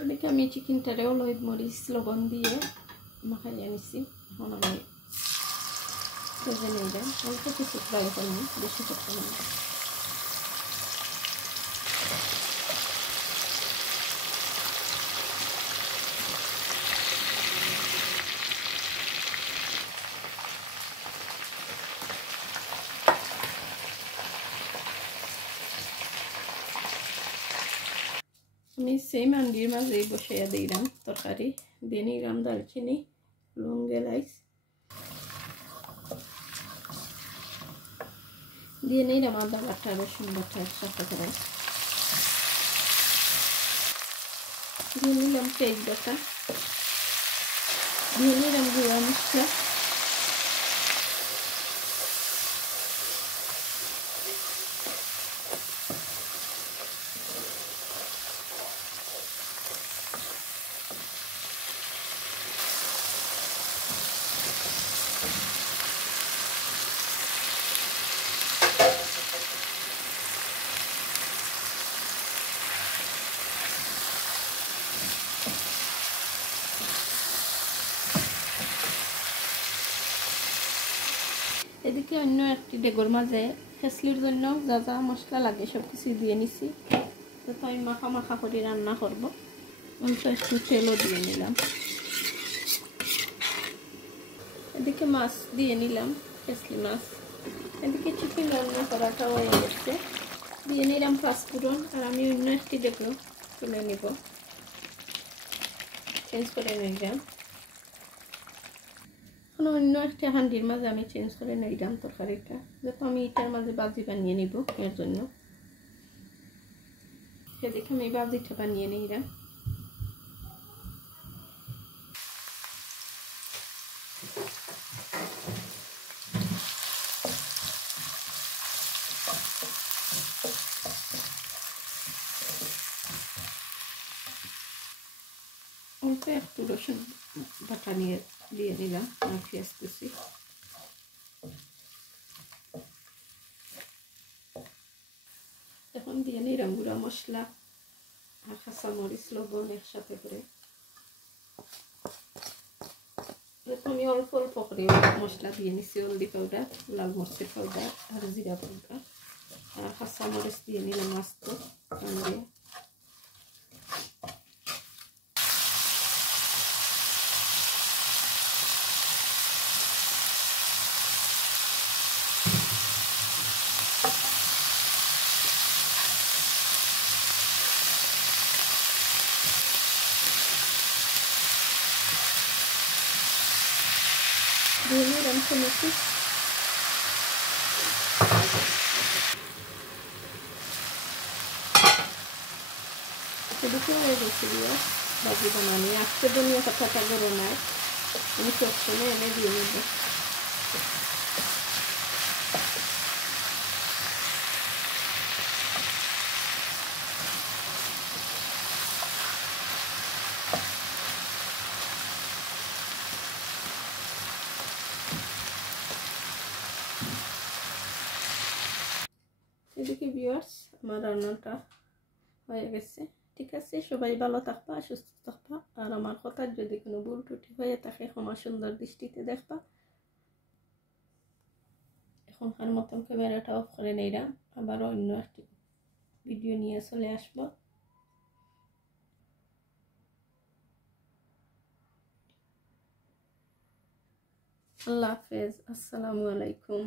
এদিকে আমি চিকেনটারেও হলুদ মরিচ লবণ দিয়ে মাখাইয়া নিছি। এখন আমি ভেজে নিলাম, অল্প কিছু ফ্রাই করলাম, বেশি করতে না। আমি সেম হান্ডির মাঝে বসাইয়া দিলাম তরকারি, দিয়ে নিলাম দারচিনি, লং, এলাচ, দিয়ে নিলাম আদা বাটা, রসুন বাটা একসাথে করে, দিয়ে নিলাম তেজপাতা, দিয়ে নিলাম গুঁড়া মশলা, এদিকে অন্য একটি ডেগোর মাঝে খেসলির জন্য যা যা মশলা লাগে সব কিছু দিয়ে নিছি। তো আমি মাখা মাখা করে রান্না করব। অল্প একটু তেলও দিয়ে নিলাম। এদিকে মাছ দিয়ে নিলাম, খেসলি মাছ। এদিকে চিকেন রান্না করাটা হয়ে গেছে, দিয়ে নিলাম পাঁচফোড়ন। আর আমি অন্য একটি ডেগো তুলে নিব, চেঞ্জ করে নিলাম। এখন অন্য একটা হান্ডির মাঝে আমি চেঞ্জ করে নিলাম তরকারিটা, যেহেতু আমি এটার মাঝে বাজি বানিয়ে নিব এর জন্য। সেদিকে আমি বাজিটা বানিয়ে নিলাম। অল্প একটু রসুন বাটা নিয়ে দিয়ে নিলাম আর পেঁয়াজ কুচি। এখন দিয়ে নিলাম গুঁড়া মশলা আর কাঁচা মরিচ লবণ একসাথে করে। আমি অল্প অল্প করে মশলা দিয়ে নিচ্ছি, হলদি পাউডার, লাল মরিচের পাউডার আর জিরা পাউডার আর কাঁচা মরিচ দিয়ে নিলাম আস্ত দিয়ে। দিয়ে নিলাম টমেটো। সেদিকে হয়ে গেছে বাজি বানানি। আজকে ধনিয়া পাতাটা গরমে আমি সবসময় এনে দিয়ে নেব। এদিকে ভিউয়ার্স আমার রান্নাটা হয়ে গেছে। ঠিক আছে, সবাই ভালো থাকবা, সুস্থ থাকবা। আর আমার কথার যদি কোনো ভুল ত্রুটি হয়ে থাকে ক্ষমা সুন্দর দৃষ্টিতে দেখবা। এখনকার মতন ক্যামেরাটা অফ করে নিলাম, আবার অন্য একটি ভিডিও নিয়ে চলে আসবো। আল্লাহ হাফেজ, আসসালামু আলাইকুম।